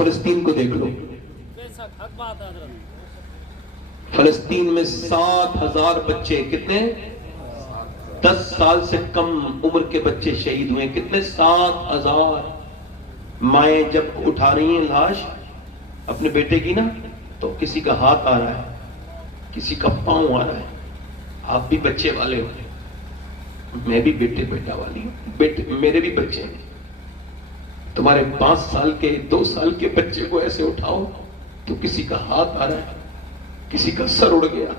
फलस्तीन को देख लो, फलस्तीन में 7,000 बच्चे, कितने? 10 साल से कम उम्र के बच्चे शहीद हुए। कितने? 7,000। माएं जब उठा रही हैं लाश अपने बेटे की ना, तो किसी का हाथ आ रहा है, किसी का पांव आ रहा है। आप भी बच्चे वाले हो, मैं भी बेटा वाली हूं, बेटे मेरे भी बच्चे हैं। तुम्हारे 5 साल के 2 साल के बच्चे को ऐसे उठाओ तो किसी का हाथ आ रहा है, किसी का सर उड़ गया।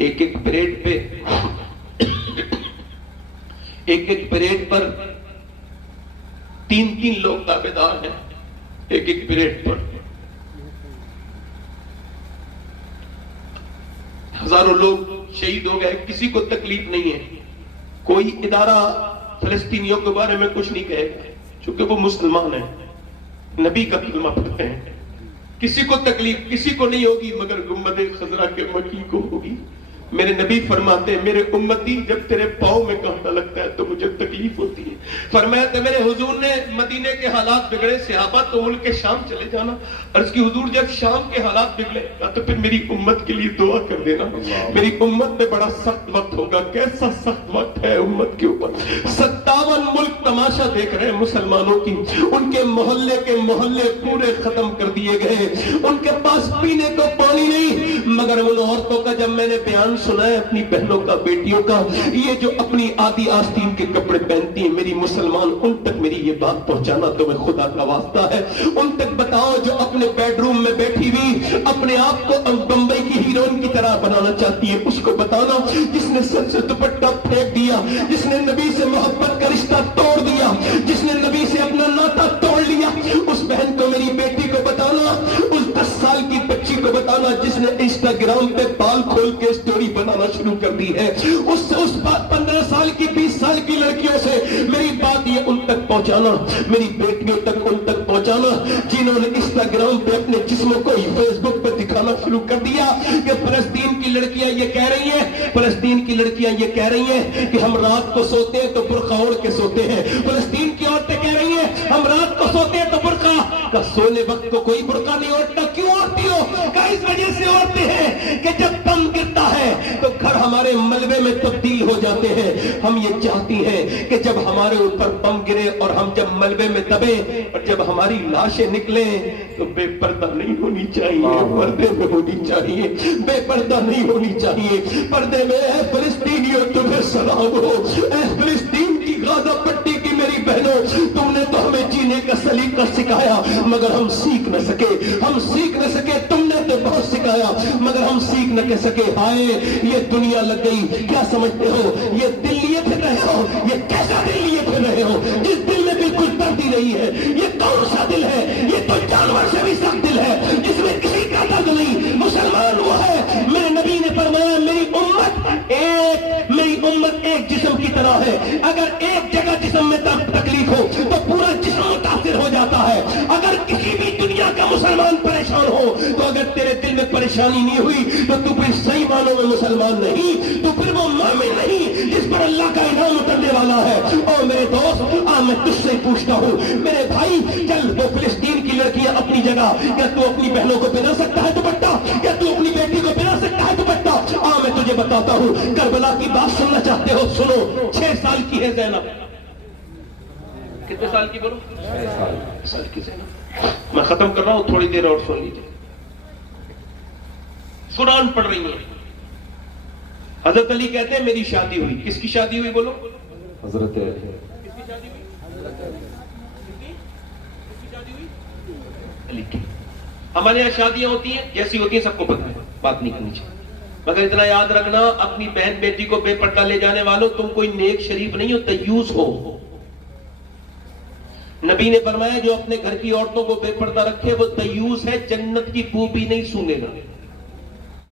एक एक परेड पे एक परेड पर 3-3 लोग दावेदार हैं, एक परेड पर। हजारों लोग शहीद हो गए, किसी को तकलीफ नहीं है। कोई इदारा फलस्तीनियों के बारे में कुछ नहीं कहेगा, क्योंकि वो मुसलमान है, नबी का कलमा पढ़ते हैं। किसी को तकलीफ किसी को नहीं होगी, मगर गुम्बद खजरा के मकी को होगी। मेरे नबी फरमाते, मेरे उम्मती जब तेरे पाँव में कांटा लगता है तो मुझे तकलीफ होती है। फरमाया तो मेरे हुजूर ने मदीने के हालात बिगड़े, सहाबा तो मुल्क शाम चले जाना। अर्ज की हुजूर जब शाम के हालात बिगड़े तो फिर मेरी उम्मत के लिए दुआ कर देना, मेरी उम्मत में बड़ा सख्त वक्त होगा। कैसा सख्त वक्त है उम्मत के ऊपर? 57 मुल्क तमाशा देख रहे हैं मुसलमानों की। उनके मोहल्ले के मोहल्ले पूरे खत्म कर दिए गए, उनके पास पीने को पानी नहीं। मगर उन औरतों का जब मैंने बयान सुना है, अपनी बहनों का, बेटियों का, ये जो अपनी आदि आस्तीन के कपड़े पहनती हैं, मेरी मुसलमान उन तक मेरी ये बात पहुंचाना तुम्हें खुदा का वास्ता है। उन तक बताओ जो अपने बेडरूम में बैठी हुई अपने आप को बंबई की हीरोइन की तरह बनाना चाहती है, उसको बताना। जिसने सर से दुपट्टा फेंक दिया, जिसने नबी से मोहब्बत का रिश्ता तोड़ दिया, जिसने नबी से अपना नाता तोड़ लिया, उस बहन को, मेरी बेटी को बताना। उस 10 साल की बच्ची को बताना जिसने इंस्टाग्राम पे बाल खोल के स्टोरी बनाना शुरू कर दी है। उस 15 साल की 20 साल की लड़कियों से मेरी बात ये उन तक पहुंचाना, मेरी बेटियों तक उन तक पहुंचाना जिन्होंने इंस्टाग्राम पे अपने जिस्मों को फेसबुक पे दिखाना शुरू कर दिया कि फलस्तीन की लड़कियां ये कह रही हैं, फलस्तीन की लड़कियां ये कह रही हैं कि हम रात को सोते हैं तो बुर्का ओढ़ के सोते हैं। फलस्तीन की औरतें कह रही हैं हम रात को सोते हैं तो बुर्का का, सोने वक्त को कोई बुर्का नहीं ओढ़ता। क्यों ओढ़ती हो? इस वजह से ओढ़ते हैं कि जब बम गिरता है तो घर हमारे मलबे में तब्दील हो जाते हैं। हम ये चाहती हैं कि जब हमारे ऊपर बम गिरे और हम जब मलबे में दबे और जब हमारी लाशें निकले तो बेपर्दा नहीं होनी चाहिए, पर्दे में होनी चाहिए, बेपर्दा नहीं होनी चाहिए, पर्दे में। फिलिस्तीनियों तुम्हें सलाम हो, फिलिस्तीन की गाजा पट्टी की मेरी बहनों, तुमने तो हमें जीने का सलीका सिखाया मगर हम सीख न सके, हम सीख न सके। तुमने तो बहुत सिखाया मगर हम सीख न के सके। हाय ये दुनिया लग गई, क्या समझते हो? ये दिल लिए फिर रहे हो, ये कैसा दिल लिए फिर रहे हो जिस दिल में बिल्कुल दर्द ही नहीं है? ये कौन सा दिल है? ये तो जानवर से भी सख्त दिल है जिसमें किसी का दर्द नहीं। मुसलमान वो है, मेरे नबी ने फरमाया मेरी उम्मत एक जिस्म की तरह है। अगर एक जगह जिस्म में तकलीफ हो तो पूरा जिस्म मुतासिर हो जाता है। अगर किसी भी दुनिया का मुसलमान परेशान हो तो अगर तेरे दिल में परेशानी नहीं हुई तो तू फिर सही मानों में मुसलमान नहीं, तो फिर वो मोमिन नहीं जिस पर अल्लाह का इनाम उतरने वाला है। और मेरे दोस्त, मैं तुझसे पूछता हूँ मेरे भाई, चल वो फिलिस्तीन की लड़कियां अपनी जगह, क्या तू अपनी बहनों को पहना सकता है दुपट्टा? क्या तू अपनी बेटी को पहना सकता है दुपट्टा? मैं तुझे बताता हूँ, करबला की बात सुनना चाहते हो? सुनो। 6 साल की है ज़ैनब। कितने साल की बोलो? 6 साल की ज़ैनब। मैं खत्म कर रहा हूं, थोड़ी देर और सुन लीजिए। कुरान पढ़ रही है। हजरत अली कहते हैं मेरी शादी हुई। किसकी शादी हुई बोलो? हजरत किसकी शादी हुई? किसकी शादी हुई? अली की। हमारे यहाँ शादियां होती हैं, जैसी होती हैं सबको पता है, बात नहीं करनी चाहिए। मगर इतना याद रखना, अपनी बहन बेटी को बेपर्दा ले जाने वालों, तुम कोई नेक शरीफ नहीं हो, तयूस हो। नबी ने फरमाया जो अपने घर की औरतों को बेपर्दा रखे वो तयूस है, जन्नत की बू भी नहीं सूंघेगा।